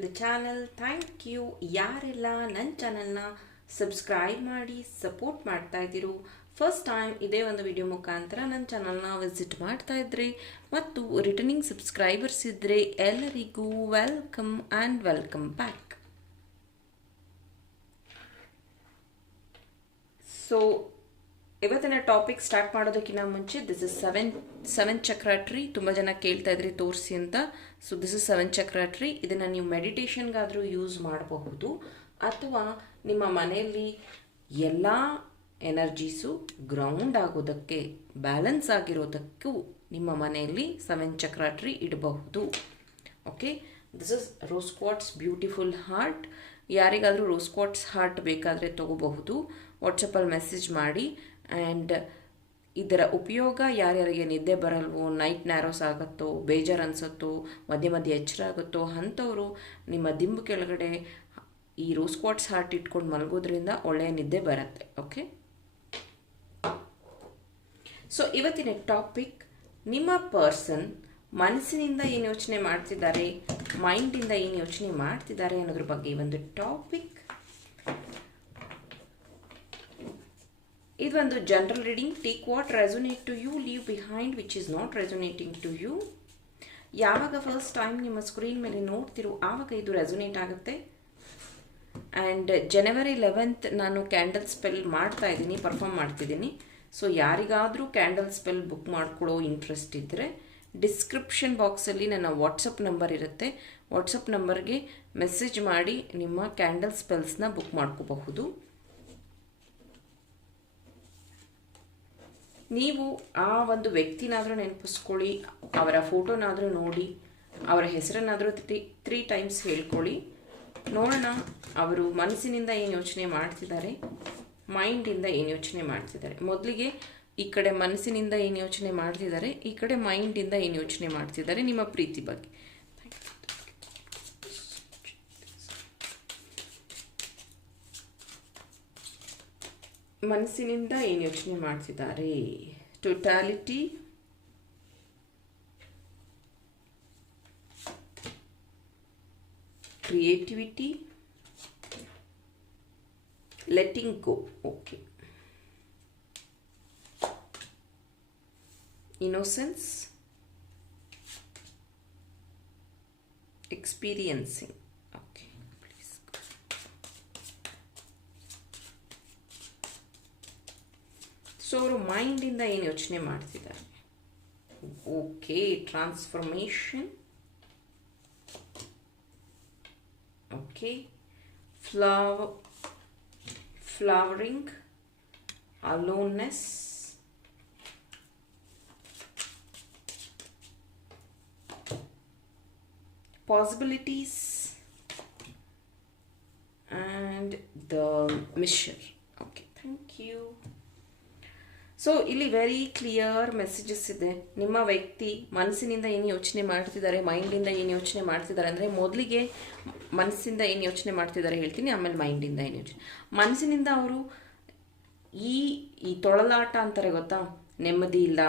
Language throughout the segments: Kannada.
ದ ಚಾನಲ್ ಥ್ಯಾಂಕ್ ಯು ಯಾರೆಲ್ಲ ನನ್ನ ಚಾನಲ್ನ ಸಬ್ಸ್ಕ್ರೈಬ್ ಮಾಡಿ ಸಪೋರ್ಟ್ ಮಾಡ್ತಾ ಇದ್ದೀರೋ ಫಸ್ಟ್ ಟೈಮ್ ಇದೇ ಒಂದು ವಿಡಿಯೋ ಮುಖಾಂತರ ನನ್ನ ಚಾನಲ್ನ ವಿಸಿಟ್ ಮಾಡ್ತಾ ಇದ್ರಿ ಮತ್ತು ರಿಟರ್ನಿಂಗ್ ಸಬ್ಸ್ಕ್ರೈಬರ್ಸ್ ಇದ್ರೆ ಎಲ್ಲರಿಗೂ welcome and welcome back so ಇವತ್ತಿನ ಟಾಪಿಕ್ ಸ್ಟಾರ್ಟ್ ಮಾಡೋದಕ್ಕಿಂತ ಮುಂಚೆ this is seven seven chakra tree ತುಂಬ ಜನ ಕೇಳ್ತಾ ಇದ್ರಿ ತೋರಿಸಿ ಅಂತ. So this is seven chakra tree ಇದನ್ನು ನೀವು ಮೆಡಿಟೇಷನ್ಗಾದರೂ ಯೂಸ್ ಮಾಡಬಹುದು. ಅಥವಾ ನಿಮ್ಮ ಮನೆಯಲ್ಲಿ ಎಲ್ಲ ಎನರ್ಜೀಸು ಗ್ರೌಂಡ್ ಆಗೋದಕ್ಕೆ ಬ್ಯಾಲೆನ್ಸ್ ಆಗಿರೋದಕ್ಕೂ ನಿಮ್ಮ ಮನೆಯಲ್ಲಿ ಸೆವೆನ್ ಚಕ್ರ ಟ್ರೀ ಇಡಬಹುದು. Okay this is rose quartz beautiful heart ಯಾರಿಗಾದರೂ ರೋಸ್ ಕ್ವಾಟ್ಸ್ ಹಾರ್ಟ್ ಬೇಕಾದರೆ ತಗೋಬಹುದು. ವಾಟ್ಸಪ್ಪಲ್ಲಿ ಮೆಸೇಜ್ ಮಾಡಿ. ಆ್ಯಂಡ್ ಇದರ ಉಪಯೋಗ ಯಾರ್ಯಾರಿಗೆ ನಿದ್ದೆ ಬರಲ್ವೋ ನೈಟ್ ನ್ಯಾರೋಸ್ ಆಗುತ್ತೋ, ಬೇಜಾರು ಅನಿಸುತ್ತೋ, ಮಧ್ಯೆ ಮಧ್ಯೆ ಎಚ್ಚರ ಆಗುತ್ತೋ, ಅಂಥವರು ನಿಮ್ಮ ದಿಂಬು ಕೆಳಗಡೆ ಈ ರೋಸ್ ಕ್ವಾಟ್ಸ್ ಹಾರ್ಟ್ ಇಟ್ಕೊಂಡು ಮಲಗೋದ್ರಿಂದ ಒಳ್ಳೆಯ ನಿದ್ದೆ ಬರುತ್ತೆ ಓಕೆ ಸೊ ಇವತ್ತಿನ ಟಾಪಿಕ್ ನಿಮ್ಮ ಪರ್ಸನ್ ಮನಸ್ಸಿನಿಂದ ಏನು ಯೋಚನೆ ಮಾಡ್ತಿದ್ದಾರೆ ಮೈಂಡಿಂದ ಏನು ಯೋಚನೆ ಮಾಡ್ತಿದ್ದಾರೆ ಅನ್ನೋದ್ರ ಬಗ್ಗೆ ಈ ಒಂದು ಟಾಪಿಕ್ ಇದೊಂದು general reading take what resonate to you leave behind which is not resonating to you ಯಾವಾಗ ಫಸ್ಟ್ ಟೈಮ್ ನಿಮ್ಮ ಸ್ಕ್ರೀನ್ ಮೇಲೆ ನೋಡ್ತಿರೋ ಆವಾಗ ಇದು ರೆಸೊನೇಟ್ ಆಗುತ್ತೆ. ಆ್ಯಂಡ್ ಜನವರಿ ಲೆವೆಂತ್ ನಾನು ಕ್ಯಾಂಡಲ್ ಸ್ಪೆಲ್ ಮಾಡ್ತಾ ಇದ್ದೀನಿ ಪರ್ಫಾಮ್ ಮಾಡ್ತಿದ್ದೀನಿ. ಸೊ ಯಾರಿಗಾದರೂ ಕ್ಯಾಂಡಲ್ ಸ್ಪೆಲ್ ಬುಕ್ ಮಾಡ್ಕೊಳ್ಳೋ ಇಂಟ್ರೆಸ್ಟ್ ಇದ್ದರೆ ಡಿಸ್ಕ್ರಿಪ್ಷನ್ ಬಾಕ್ಸಲ್ಲಿ ನನ್ನ ವಾಟ್ಸಪ್ ನಂಬರ್ ಇರುತ್ತೆ. ವಾಟ್ಸಪ್ ನಂಬರ್ಗೆ ಮೆಸೇಜ್ ಮಾಡಿ ನಿಮ್ಮ ಕ್ಯಾಂಡಲ್ ಸ್ಪೆಲ್ಸ್ನ ಬುಕ್ ಮಾಡ್ಕೋಬಹುದು. ನೀವು ಆ ಒಂದು ವ್ಯಕ್ತಿನಾದರೂ ನೆನಪಿಸ್ಕೊಳ್ಳಿ, ಅವರ ಫೋಟೋನಾದರೂ ನೋಡಿ, ಅವರ ಹೆಸರನ್ನಾದರೂ ತ್ರೀ ತ್ರೀ ಟೈಮ್ಸ್ ಹೇಳ್ಕೊಳ್ಳಿ. ನೋಡೋಣ ಅವರು ಮನಸ್ಸಿನಿಂದ ಏನು ಯೋಚನೆ ಮಾಡ್ತಿದ್ದಾರೆ, ಮೈಂಡಿಂದ ಏನು ಯೋಚನೆ ಮಾಡ್ತಿದ್ದಾರೆ. ಮೊದಲಿಗೆ ಈ ಕಡೆ ಮನಸ್ಸಿನಿಂದ ಏನು ಯೋಚನೆ ಮಾಡ್ತಿದ್ದಾರೆ, ಈ ಕಡೆ ಮೈಂಡಿಂದ ಏನು ಯೋಚನೆ ಮಾಡ್ತಿದ್ದಾರೆ ನಿಮ್ಮ ಪ್ರೀತಿ ಬಗ್ಗೆ. ಮನಸ್ಸಿನಿಂದ ಏನು ಯೋಚನೆ ಮಾಡ್ತಿದ್ದಾರೆ? Totality creativity letting go okay innocence experiencing okay please so ಅವರು ಮೈಂಡಿಂದ ಏನು ಯೋಚನೆ ಮಾಡ್ತಿದ್ದಾರೆ? Okay transformation okay flow flowering aloneness possibilities and the mission. Okay, thank you. So ಇಲ್ಲಿ ವೆರಿ ಕ್ಲಿಯರ್ ಮೆಸೇಜಸ್ ಇದೆ. ನಿಮ್ಮ ವ್ಯಕ್ತಿ ಮನಸ್ಸಿನಿಂದ ಏನು ಯೋಚನೆ ಮಾಡ್ತಿದ್ದಾರೆ ಮೈಂಡಿಂದ ಏನು ಯೋಚನೆ ಮಾಡ್ತಿದ್ದಾರೆ ಅಂದರೆ ಮೊದಲಿಗೆ ಮನಸ್ಸಿಂದ ಏನು ಯೋಚನೆ ಮಾಡ್ತಿದ್ದಾರೆ ಹೇಳ್ತೀನಿ, ಆಮೇಲೆ ಮೈಂಡಿಂದ ಏನು ಯೋಚನೆ. ಮನಸ್ಸಿನಿಂದ ಅವರು ಈ ಈ ತೊಳಲಾಟ ಅಂತಾರೆ ಗೊತ್ತಾ? ನೆಮ್ಮದಿ ಇಲ್ಲ.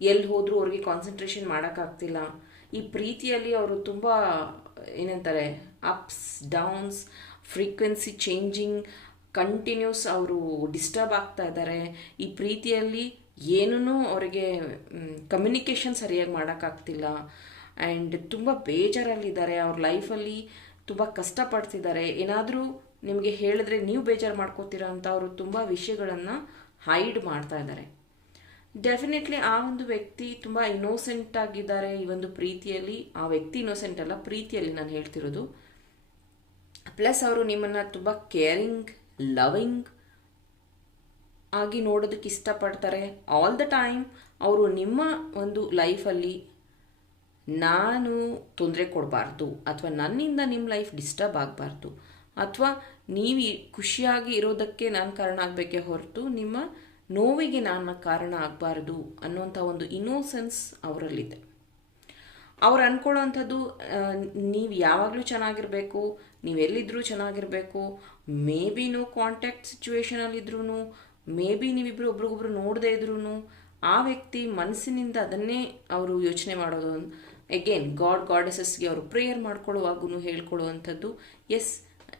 ಎಲ್ಲಿ ಹೋದರೂ ಅವ್ರಿಗೆ ಕಾನ್ಸಂಟ್ರೇಷನ್ ಮಾಡೋಕ್ಕಾಗ್ತಿಲ್ಲ ಈ ಪ್ರೀತಿಯಲ್ಲಿ ಅವರು ತುಂಬ, ಏನಂತಾರೆ ups downs frequency changing continues ಅವರು ಡಿಸ್ಟರ್ಬ್ ಆಗ್ತಾ ಇದ್ದಾರೆ ಈ ಪ್ರೀತಿಯಲ್ಲಿ ಏನೂ ಅವರಿಗೆ ಕಮ್ಯುನಿಕೇಷನ್ ಸರಿಯಾಗಿ ಮಾಡೋಕ್ಕಾಗ್ತಿಲ್ಲ ಆ್ಯಂಡ್ ತುಂಬ ಬೇಜಾರಲ್ಲಿದ್ದಾರೆ, ಅವ್ರ ಲೈಫಲ್ಲಿ ತುಂಬ ಕಷ್ಟಪಡ್ತಿದ್ದಾರೆ. ಏನಾದರೂ ನಿಮಗೆ ಹೇಳಿದ್ರೆ ನೀವು ಬೇಜಾರು ಮಾಡ್ಕೋತೀರಾ ಅಂತ ಅವರು ತುಂಬ ವಿಷಯಗಳನ್ನು ಹೈಡ್ ಮಾಡ್ತಾ ಇದ್ದಾರೆ. ಡೆಫಿನೆಟ್ಲಿ ಆ ಒಂದು ವ್ಯಕ್ತಿ ತುಂಬ ಇನ್ನೋಸೆಂಟ್ ಆಗಿದ್ದಾರೆ ಈ ಒಂದು ಪ್ರೀತಿಯಲ್ಲಿ. ಆ ವ್ಯಕ್ತಿ ಇನ್ನೋಸೆಂಟ್ ಅಲ್ಲ, ಪ್ರೀತಿಯಲ್ಲಿ ನಾನು ಹೇಳ್ತಿರೋದು. ಪ್ಲಸ್ ಅವರು ನಿಮ್ಮನ್ನು ತುಂಬ ಕೇರಿಂಗ್ ಲವಿಂಗ್ ಆಗಿ ನೋಡೋದಕ್ಕೆ ಇಷ್ಟಪಡ್ತಾರೆ. ಆಲ್ ದ ಟೈಮ್ ಅವರು ನಿಮ್ಮ ಒಂದು ಲೈಫಲ್ಲಿ ನಾನು ತೊಂದರೆ ಕೊಡಬಾರ್ದು ಅಥವಾ ನನ್ನಿಂದ ನಿಮ್ಮ ಲೈಫ್ ಡಿಸ್ಟರ್ಬ್ ಆಗಬಾರ್ದು ಅಥವಾ ನೀವು ಖುಷಿಯಾಗಿ ಇರೋದಕ್ಕೆ ನಾನು ಕಾರಣ ಆಗಬೇಕೇ ಹೊರತು ನಿಮ್ಮ ನೋವಿಗೆ ನಾನು ಕಾರಣ ಆಗಬಾರ್ದು ಅನ್ನೋಂಥ ಒಂದು ಇನ್ನೋಸೆನ್ಸ್ ಅವರಲ್ಲಿದೆ. ಅವ್ರು ಅಂದ್ಕೊಳ್ಳೋವಂಥದ್ದು ನೀವು ಯಾವಾಗಲೂ ಚೆನ್ನಾಗಿರಬೇಕು ನೀವೆಲ್ಲಿದ್ದರೂ ಚೆನ್ನಾಗಿರಬೇಕು ಮೇ ಬಿ ನೋ ಕಾಂಟ್ಯಾಕ್ಟ್ ಸಿಚುವೇಶನಲ್ಲಿದ್ರೂ ಮೇ ಬಿ ನೀವಿಬ್ರು ಒಬ್ರಿಗೊಬ್ರು ನೋಡದೇ ಇದ್ರೂ ಆ ವ್ಯಕ್ತಿ ಮನಸ್ಸಿನಿಂದ ಅದನ್ನೇ ಅವರು ಯೋಚನೆ ಮಾಡೋದು. ಎಗೇನ್ ಗಾಡ್ ಗಾಡೆಸಸ್ಗೆ ಅವರು ಪ್ರೇಯರ್ ಮಾಡ್ಕೊಳ್ಳುವಾಗೂ ಹೇಳ್ಕೊಳ್ಳುವಂಥದ್ದು. ಎಸ್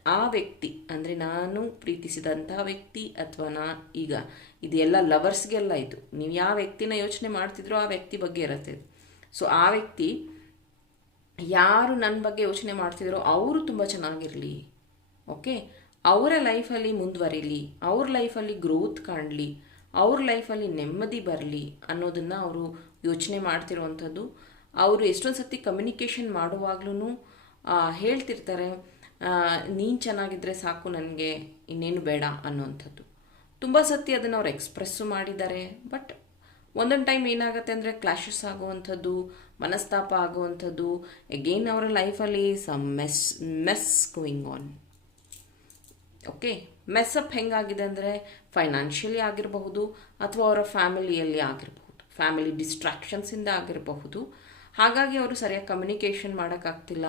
ಆ ವ್ಯಕ್ತಿ, ಅಂದರೆ ನಾನು ಪ್ರೀತಿಸಿದಂಥ ವ್ಯಕ್ತಿ ಅಥವಾ ನಾ, ಈಗ ಇದೆಲ್ಲ ಲವರ್ಸ್ಗೆಲ್ಲ ಇದು. ನೀವು ಯಾವ ವ್ಯಕ್ತಿನ ಯೋಚನೆ ಮಾಡ್ತಿದ್ರೋ ಆ ವ್ಯಕ್ತಿ ಬಗ್ಗೆ ಇರುತ್ತೆ ಸೊ ಆ ವ್ಯಕ್ತಿ ಯಾರು ನನ್ನ ಬಗ್ಗೆ ಯೋಚನೆ ಮಾಡ್ತಿದ್ರೋ, ಅವರು ತುಂಬ ಚೆನ್ನಾಗಿರಲಿ. ಓಕೆ ಅವರ ಲೈಫಲ್ಲಿ ಮುಂದುವರಿಲಿ, ಅವ್ರ ಲೈಫಲ್ಲಿ ಗ್ರೋತ್ ಕಾಣಲಿ, ಅವ್ರ ಲೈಫಲ್ಲಿ ನೆಮ್ಮದಿ ಬರಲಿ ಅನ್ನೋದನ್ನು ಅವರು ಯೋಚನೆ ಮಾಡ್ತಿರುವಂಥದ್ದು. ಅವರು ಎಷ್ಟೊಂದು ಸತಿ ಕಮ್ಯುನಿಕೇಷನ್ ಮಾಡುವಾಗ್ಲೂ ಹೇಳ್ತಿರ್ತಾರೆ ನೀನು ಚೆನ್ನಾಗಿದ್ದರೆ ಸಾಕು ನನಗೆ, ಇನ್ನೇನು ಬೇಡ ಅನ್ನೋವಂಥದ್ದು. ತುಂಬ ಸತಿ ಅದನ್ನು ಅವ್ರು ಎಕ್ಸ್ಪ್ರೆಸ್ಸು ಮಾಡಿದ್ದಾರೆ ಬಟ್ ಒಂದೊಂದು ಟೈಮ್ ಏನಾಗುತ್ತೆ ಅಂದರೆ ಕ್ಲಾಶಸ್ ಆಗುವಂಥದ್ದು, ಮನಸ್ತಾಪ ಆಗುವಂಥದ್ದು ಎಗೇನ್ ಅವರ ಲೈಫಲ್ಲಿ some mess mess going on okay mess up ಹೆಂಗಾಗಿದೆ ಅಂದರೆ ಫೈನಾನ್ಷಿಯಲಿ ಆಗಿರಬಹುದು ಅಥವಾ ಅವರ ಫ್ಯಾಮಿಲಿಯಲ್ಲಿ ಆಗಿರಬಹುದು. ಫ್ಯಾಮಿಲಿ ಡಿಸ್ಟ್ರಾಕ್ಷನ್ಸಿಂದ ಆಗಿರಬಹುದು. ಹಾಗಾಗಿ ಅವರು ಸರಿಯಾಗಿ ಕಮ್ಯುನಿಕೇಷನ್ ಮಾಡೋಕ್ಕಾಗ್ತಿಲ್ಲ,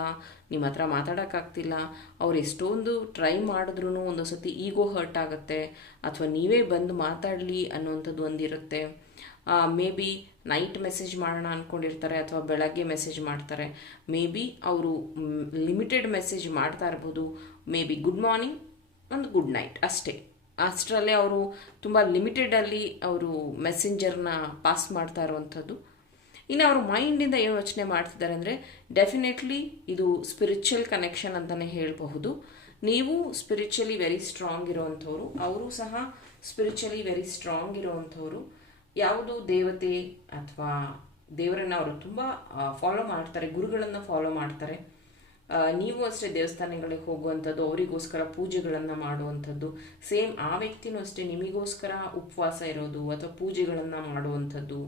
ನಿಮ್ಮ ಹತ್ರ ಮಾತಾಡೋಕ್ಕಾಗ್ತಿಲ್ಲ, ಅವ್ರು ಎಷ್ಟೊಂದು ಟ್ರೈ ಮಾಡಿದ್ರೂ ಒಂದೊಂದು ಸತಿ ಈಗೋ ಹರ್ಟ್ ಆಗುತ್ತೆ ಅಥವಾ ನೀವೇ ಬಂದು ಮಾತಾಡಲಿ ಅನ್ನುವಂಥದ್ದು ಒಂದಿರುತ್ತೆ. ಮೇ ಬಿ ನೈಟ್ ಮೆಸೇಜ್ ಮಾಡೋಣ ಅಂದ್ಕೊಂಡಿರ್ತಾರೆ ಅಥವಾ ಬೆಳಗ್ಗೆ ಮೆಸೇಜ್ ಮಾಡ್ತಾರೆ. ಮೇ ಬಿ ಅವರು ಲಿಮಿಟೆಡ್ ಮೆಸೇಜ್ ಮಾಡ್ತಾ ಇರ್ಬೋದು. ಮೇ ಬಿ ಗುಡ್ ಮಾರ್ನಿಂಗ್ ಒಂದು ಗುಡ್ ನೈಟ್ ಅಷ್ಟೇ. ಅಷ್ಟರಲ್ಲೇ ಅವರು ತುಂಬ ಲಿಮಿಟೆಡಲ್ಲಿ ಅವರು ಮೆಸೆಂಜರ್ನ ಪಾಸ್ ಮಾಡ್ತಾ ಇರುವಂಥದ್ದು. ಇನ್ನು ಅವರು ಮೈಂಡಿಂದ ಏನು ಯೋಚನೆ ಮಾಡ್ತಿದ್ದಾರೆ ಅಂದರೆ ಡೆಫಿನೆಟ್ಲಿ ಇದು ಸ್ಪಿರಿಚುವಲ್ ಕನೆಕ್ಷನ್ ಅಂತಲೇ ಹೇಳಬಹುದು. ನೀವು ಸ್ಪಿರಿಚುವಲಿ ವೆರಿ ಸ್ಟ್ರಾಂಗ್ ಇರುವಂಥವ್ರು, ಅವರು ಸಹ ಸ್ಪಿರಿಚುವಲಿ ವೆರಿ ಸ್ಟ್ರಾಂಗ್ ಇರುವಂಥವ್ರು. ಯಾವುದು ದೇವತೆ ಅಥವಾ ದೇವರನ್ನು ಅವರು ತುಂಬ ಫಾಲೋ ಮಾಡ್ತಾರೆ, ಗುರುಗಳನ್ನು ಫಾಲೋ ಮಾಡ್ತಾರೆ. ನೀವು ಅಷ್ಟೇ ದೇವಸ್ಥಾನಗಳಿಗೆ ಹೋಗುವಂಥದ್ದು, ಅವರಿಗೋಸ್ಕರ ಪೂಜೆಗಳನ್ನು ಮಾಡುವಂಥದ್ದು. ಸೇಮ್ ಆ ವ್ಯಕ್ತಿನೂ ಅಷ್ಟೇ ನಿಮಗೋಸ್ಕರ ಉಪವಾಸ ಇರೋದು ಅಥವಾ ಪೂಜೆಗಳನ್ನು ಮಾಡುವಂಥದ್ದು.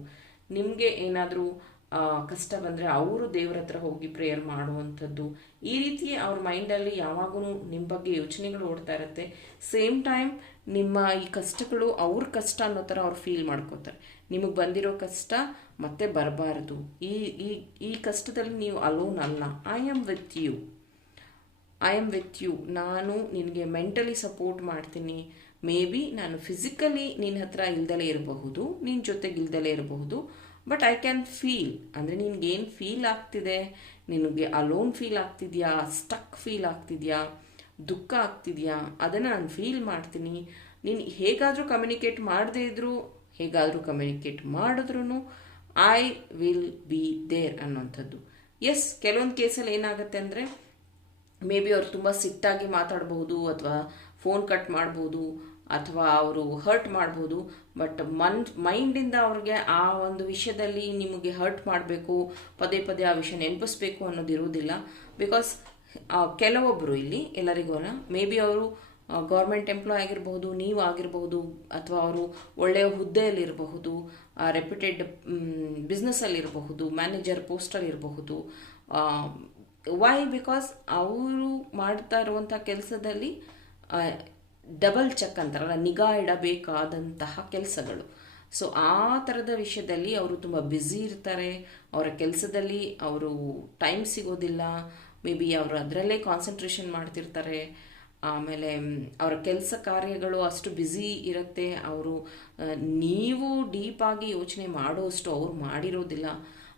ನಿಮಗೆ ಏನಾದರೂ ಕಷ್ಟ ಬಂದರೆ ಅವರು ದೇವರ ಹತ್ರ ಹೋಗಿ ಪ್ರೇಯರ್ ಮಾಡುವಂಥದ್ದು. ಈ ರೀತಿ ಅವ್ರ ಮೈಂಡಲ್ಲಿ ಯಾವಾಗೂ ನಿಮ್ಮ ಬಗ್ಗೆ ಯೋಚನೆಗಳು ಓಡ್ತಾ ಇರುತ್ತೆ. ಸೇಮ್ ಟೈಮ್ ನಿಮ್ಮ ಈ ಕಷ್ಟಗಳು ಅವ್ರ ಕಷ್ಟ ಅನ್ನೋ ಥರ ಅವ್ರು ಫೀಲ್ ಮಾಡ್ಕೋತಾರೆ. ನಿಮಗೆ ಬಂದಿರೋ ಕಷ್ಟ ಮತ್ತೆ ಬರಬಾರದು. ಈ ಈ ಈ ಕಷ್ಟದಲ್ಲಿ ನೀವು ಅಲೋನ್ ಅಲ್ಲ. I am with you I am with you ನಾನು ನಿನಗೆ ಮೆಂಟಲಿ ಸಪೋರ್ಟ್ ಮಾಡ್ತೀನಿ. ಮೇ ಬಿ ನಾನು ಫಿಸಿಕಲಿ ನಿನ್ನ ಹತ್ರ ಇಲ್ದಲೇ ಇರಬಹುದು. ನಿನ್ನ ಜೊತೆಗೆ ಇಲ್ದಲೇ ಇರಬಹುದು. ಬಟ್ ಐ ಕ್ಯಾನ್ ಫೀಲ್ ಅಂದರೆ ನಿನಗೇನು ಫೀಲ್ ಆಗ್ತಿದೆ? ನಿನಗೆ ಅಲೋನ್ ಫೀಲ್ ಆಗ್ತಿದ್ಯಾ? ಸ್ಟಕ್ ಫೀಲ್ ಆಗ್ತಿದೆಯಾ? ದುಃಖ ಆಗ್ತಿದೆಯಾ? ಅದನ್ನು ನಾನು ಫೀಲ್ ಮಾಡ್ತೀನಿ. ನೀನು ಹೇಗಾದರೂ ಕಮ್ಯುನಿಕೇಟ್ ಮಾಡದೇ ಇದ್ದರೂ ಹೇಗಾದರೂ ಕಮ್ಯುನಿಕೇಟ್ ಮಾಡಿದ್ರೂ ಐ ವಿಲ್ ಬಿ ದೇರ್ ಅನ್ನುವಂಥದ್ದು. ಎಸ್ ಕೆಲವೊಂದು ಕೇಸಲ್ಲಿ ಏನಾಗುತ್ತೆ ಅಂದರೆ ಮೇ ಬಿ ಅವ್ರು ತುಂಬ ಸಿಟ್ಟಾಗಿ ಮಾತಾಡ್ಬೋದು ಅಥವಾ ಫೋನ್ ಕಟ್ ಮಾಡ್ಬೋದು ಅಥವಾ ಅವರು ಹರ್ಟ್ ಮಾಡ್ಬೋದು ಬಟ್ ಮನ್ ಮೈಂಡಿಂದ ಅವ್ರಿಗೆ ಆ ಒಂದು ವಿಷಯದಲ್ಲಿ ನಿಮಗೆ ಹರ್ಟ್ ಮಾಡಬೇಕು, ಪದೇ ಪದೇ ಆ ವಿಷಯ ನೆನಪಿಸ್ಬೇಕು ಅನ್ನೋದು ಇರುವುದಿಲ್ಲ. ಬಿಕಾಸ್ ಕೆಲವೊಬ್ಬರು ಇಲ್ಲಿ ಎಲ್ಲರಿಗೂ ಮೇ ಬಿ ಅವರು ಗೌರ್ಮೆಂಟ್ ಎಂಪ್ಲಾಯ್ ಆಗಿರಬಹುದು, ನೀವು ಆಗಿರಬಹುದು, ಅಥವಾ ಅವರು ಒಳ್ಳೆಯ ಹುದ್ದೆಯಲ್ಲಿರಬಹುದು ರೆಪ್ಯೂಟೆಡ್ ಬಿಸ್ನೆಸ್ಸಲ್ಲಿರಬಹುದು ಮ್ಯಾನೇಜರ್ ಪೋಸ್ಟಲ್ಲಿರಬಹುದು. ವೈ ಬಿಕಾಸ್ ಅವರು ಮಾಡ್ತಾ ಇರುವಂಥ ಕೆಲಸದಲ್ಲಿ ಡಬಲ್ ಚೆಕ್ ಅಂತಾರಲ್ಲ, ನಿಗಾ ಇಡಬೇಕಾದಂತಹ ಕೆಲಸಗಳು. ಸೊ ಆ ಥರದ ವಿಷಯದಲ್ಲಿ ಅವರು ತುಂಬ ಬ್ಯುಸಿ ಇರ್ತಾರೆ. ಅವರ ಕೆಲಸದಲ್ಲಿ ಅವರು ಟೈಮ್ ಸಿಗೋದಿಲ್ಲ. ಮೇ ಬಿ ಅವರು ಅದರಲ್ಲೇ ಕಾನ್ಸಂಟ್ರೇಷನ್ ಮಾಡ್ತಿರ್ತಾರೆ. ಆಮೇಲೆ ಅವರ ಕೆಲಸ ಕಾರ್ಯಗಳು ಅಷ್ಟು ಬ್ಯುಸಿ ಇರುತ್ತೆ, ಅವರು ನೀವು ಡೀಪಾಗಿ ಯೋಚನೆ ಮಾಡೋಷ್ಟು ಅವ್ರು ಮಾಡಿರೋದಿಲ್ಲ.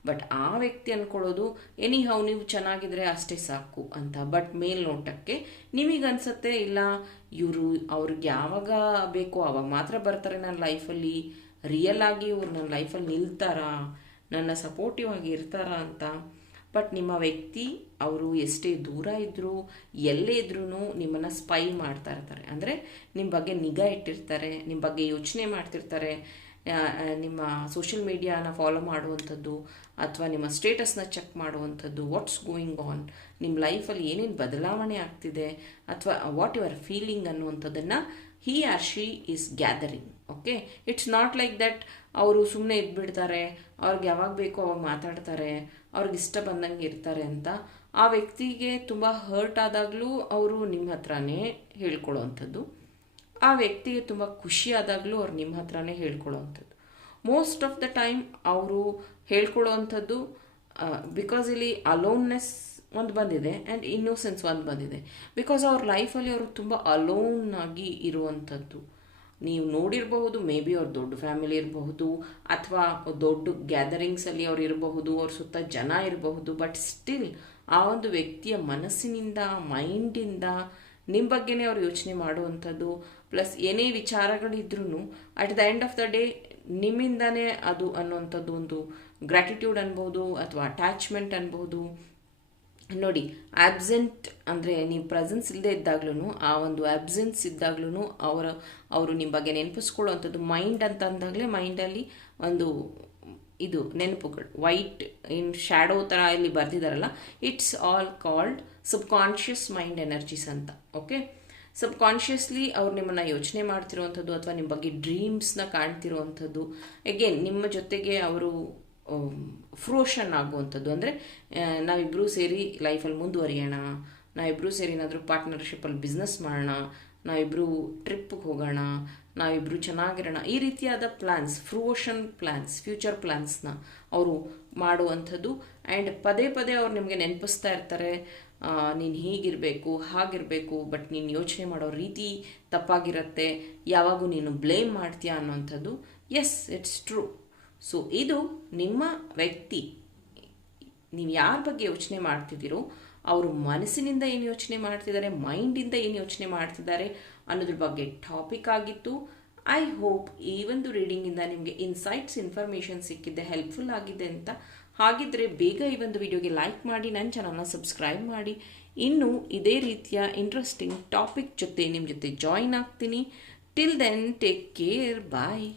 ಬಟ್ ಆ ವ್ಯಕ್ತಿ ಅಂದ್ಕೊಳ್ಳೋದು ಎನಿ ಹೌ ನೀವು ಚೆನ್ನಾಗಿದ್ರೆ ಅಷ್ಟೇ ಸಾಕು ಅಂತ. ಬಟ್ ಮೇಲ್ನೋಟಕ್ಕೆ ನಿಮಗನ್ಸುತ್ತೆ ಇಲ್ಲ ಇವರು ಅವ್ರಿಗೆ ಯಾವಾಗ ಬೇಕೋ ಆವಾಗ ಮಾತ್ರ ಬರ್ತಾರೆ ನನ್ನ ಲೈಫಲ್ಲಿ ರಿಯಲ್ ಆಗಿ ಇವ್ರು ನನ್ನ ಲೈಫಲ್ಲಿ ನಿಲ್ತಾರಾ? ನನ್ನ ಸಪೋರ್ಟಿವ್ ಆಗಿ ಇರ್ತಾರಾ ಅಂತ. ಬಟ್ ನಿಮ್ಮ ವ್ಯಕ್ತಿ ಅವರು ಎಷ್ಟೇ ದೂರ ಇದ್ದರೂ ಎಲ್ಲೇ ಇದ್ರೂ ನಿಮ್ಮನ್ನು ಸ್ಪೈ ಮಾಡ್ತಾ ಇರ್ತಾರೆ. ಅಂದರೆ ನಿಮ್ಮ ಬಗ್ಗೆ ನಿಗಾ ಇಟ್ಟಿರ್ತಾರೆ ನಿಮ್ಮ ಬಗ್ಗೆ ಯೋಚನೆ ಮಾಡ್ತಿರ್ತಾರೆ. ನಿಮ್ಮ ಸೋಷಿಯಲ್ ಮೀಡಿಯಾನ ಫಾಲೋ ಮಾಡುವಂಥದ್ದು ಅಥವಾ ನಿಮ್ಮ ಸ್ಟೇಟಸ್ನ ಚೆಕ್ ಮಾಡುವಂಥದ್ದು ವಾಟ್ಸ್ ಗೋಯಿಂಗ್ ಆನ್ ನಿಮ್ಮ ಲೈಫಲ್ಲಿ ಏನೇನು ಬದಲಾವಣೆ ಆಗ್ತಿದೆ, ಅಥವಾ ವಾಟ್ ಯುವರ್ ಫೀಲಿಂಗ್ ಅನ್ನುವಂಥದ್ದನ್ನು he or she is gathering okay it's not like that ಅವರು ಸುಮ್ಮನೆ ಇದ್ಬಿಡ್ತಾರೆ, ಅವ್ರಿಗೆ ಯಾವಾಗ ಬೇಕೋ ಅವಾಗ ಮಾತಾಡ್ತಾರೆ, ಅವ್ರಿಗೆ ಇಷ್ಟ ಬಂದಂಗೆ ಇರ್ತಾರೆ ಅಂತ ಆ ವ್ಯಕ್ತಿಗೆ ತುಂಬ ಹರ್ಟ್ ಆದಾಗಲೂ ಅವರು ನಿಮ್ಮ ಹತ್ರನೇ ಹೇಳ್ಕೊಳ್ಳೋವಂಥದ್ದು ಆ ವ್ಯಕ್ತಿಗೆ ತುಂಬ ಖುಷಿ ಆದಾಗಲೂ ಅವ್ರು ನಿಮ್ಮ ಹತ್ರನೇ ಹೇಳ್ಕೊಳ್ಳೋವಂಥದ್ದು ಮೋಸ್ಟ್ ಆಫ್ ದ ಟೈಮ್ ಅವರು ಹೇಳ್ಕೊಳ್ಳೋವಂಥದ್ದು ಬಿಕಾಸ್ ಇಲ್ಲಿ ಅಲೋನ್ನೆಸ್ ಒಂದು ಬಂದಿದೆ ಆ್ಯಂಡ್ ಇನ್ನೋಸೆನ್ಸ್ ಒಂದು ಬಂದಿದೆ. ಬಿಕಾಸ್ ಅವ್ರ ಲೈಫಲ್ಲಿ ಅವರು ತುಂಬ ಅಲೋನ್ ಆಗಿ ಇರುವಂಥದ್ದು. ನೀವು ನೋಡಿರಬಹುದು ಮೇ ಬಿ ಅವ್ರ ದೊಡ್ಡ ಫ್ಯಾಮಿಲಿ ಇರಬಹುದು, ಅಥವಾ ದೊಡ್ಡ ಗ್ಯಾದರಿಂಗ್ಸಲ್ಲಿ ಅವ್ರು ಇರಬಹುದು, ಅವ್ರ ಸುತ್ತ ಜನ ಇರಬಹುದು ಬಟ್ ಸ್ಟಿಲ್ ಆ ಒಂದು ವ್ಯಕ್ತಿಯ ಮನಸ್ಸಿನಿಂದ ಮೈಂಡಿಂದ ನಿಮ್ಮ ಬಗ್ಗೆನೇ ಅವ್ರು ಯೋಚನೆ ಮಾಡುವಂಥದ್ದು. ಪ್ಲಸ್ ಏನೇ ವಿಚಾರಗಳಿದ್ರೂ at the end of the day ನಿಮ್ಮಿಂದನೇ ಅದು ಅನ್ನುವಂಥದ್ದು ಒಂದು ಗ್ರ್ಯಾಟಿಟ್ಯೂಡ್ ಅನ್ಬೋದು, ಅಥವಾ ಅಟ್ಯಾಚ್ಮೆಂಟ್ ಅನ್ಬೋದು. ನೋಡಿ ಆಬ್ಸೆಂಟ್ ಅಂದರೆ ನೀವು ಪ್ರೆಸೆನ್ಸ್ ಇಲ್ಲದೆ ಇದ್ದಾಗ್ಲೂ ಆ ಒಂದು ಆಬ್ಸೆನ್ಸ್ ಇದ್ದಾಗ್ಲೂ ಅವರ, ಅವರು ನಿಮ್ಮ ಬಗ್ಗೆ ನೆನಪಿಸ್ಕೊಳ್ಳುವಂಥದ್ದು ಮೈಂಡ್ ಅಂತ ಅಂದಾಗಲೇ ಮೈಂಡಲ್ಲಿ ಒಂದು ಇದು, ನೆನಪುಗಳು. ವೈಟ್ ಇನ್ ಶ್ಯಾಡೋ ಥರ ಇಲ್ಲಿ ಬರೆದಿದ್ದಾರಲ್ಲ it's all called subconscious mind energies ಅಂತ ಓಕೆ ಸಬ್ ಕಾನ್ಷಿಯಸ್ಲಿ ಅವ್ರು ನಿಮ್ಮನ್ನು ಯೋಚನೆ ಮಾಡ್ತಿರುವಂಥದ್ದು ಅಥವಾ ನಿಮ್ಮ ಬಗ್ಗೆ ಡ್ರೀಮ್ಸ್ನ ಕಾಣ್ತಿರುವಂಥದ್ದು ಎಗೇನ್ ನಿಮ್ಮ ಜೊತೆಗೆ ಅವರು ಫ್ರೋಷನ್ ಆಗುವಂಥದ್ದು. ಅಂದರೆ ನಾವಿಬ್ಬರೂ ಸೇರಿ ಲೈಫಲ್ಲಿ ಮುಂದುವರಿಯೋಣ ನಾವಿಬ್ಬರೂ ಸೇರಿ ಏನಾದರೂ ಪಾರ್ಟ್ನರ್ಶಿಪ್ಪಲ್ಲಿ ಬಿಸ್ನೆಸ್ ಮಾಡೋಣ ನಾವಿಬ್ಬರು ಟ್ರಿಪ್ಗೆ ಹೋಗೋಣ ನಾವಿಬ್ಬರು ಚೆನ್ನಾಗಿರೋಣ. ಈ ರೀತಿಯಾದ ಪ್ಲ್ಯಾನ್ಸ್ ಫ್ರೋಷನ್ ಪ್ಲ್ಯಾನ್ಸ್ ಫ್ಯೂಚರ್ ಪ್ಲ್ಯಾನ್ಸ್ನ ಅವರು ಮಾಡುವಂಥದ್ದು. ಆ್ಯಂಡ್ ಪದೇ ಪದೇ ಅವ್ರು ನಿಮಗೆ ನೆನಪಿಸ್ತಾ ಇರ್ತಾರೆ ನೀನು ಹೀಗಿರಬೇಕು, ಹಾಗಿರಬೇಕು ಬಟ್ ನೀನು ಯೋಚನೆ ಮಾಡೋ ರೀತಿ ತಪ್ಪಾಗಿರುತ್ತೆ, ಯಾವಾಗೂ ನೀನು ಬ್ಲೇಮ್ ಮಾಡ್ತೀಯಾ ಅನ್ನೋವಂಥದ್ದು. ಎಸ್ ಇಟ್ಸ್ ಟ್ರೂ ಸೊ ಇದು ನಿಮ್ಮ ವ್ಯಕ್ತಿ, ನೀವು ಯಾರ ಬಗ್ಗೆ ಯೋಚನೆ ಮಾಡ್ತಿದ್ದೀರೋ, ಅವರು ಮನಸ್ಸಿನಿಂದ ಏನು ಯೋಚನೆ ಮಾಡ್ತಿದ್ದಾರೆ, ಮೈಂಡಿಂದ ಏನು ಯೋಚನೆ ಮಾಡ್ತಿದ್ದಾರೆ ಅನ್ನೋದ್ರ ಬಗ್ಗೆ ಟಾಪಿಕ್ ಆಗಿತ್ತು. ಐ ಹೋಪ್ ಈ ಒಂದು ರೀಡಿಂಗಿಂದ ನಿಮಗೆ ಇನ್ಸೈಟ್ಸ್ ಇನ್ಫಾರ್ಮೇಷನ್ ಸಿಕ್ಕಿದ್ದೆ ಹೆಲ್ಪ್ಫುಲ್ ಆಗಿದೆ ಅಂತ. ಹಾಗಿದ್ರೆ ಬೇಗ ಈ ಒಂದು ವಿಡಿಯೋಗೆ ಲೈಕ್ ಮಾಡಿ, ನನ್ನ ಚಾನಲ್ನ ಸಬ್ಸ್ಕ್ರೈಬ್ ಮಾಡಿ. ಇನ್ನು ಇದೇ ರೀತಿಯ ಇಂಟ್ರೆಸ್ಟಿಂಗ್ ಟಾಪಿಕ್ ಜೊತೆ ನಿಮ್ಮ ಜೊತೆ ಜಾಯಿನ್ ಆಗ್ತೀನಿ. Till then take care bye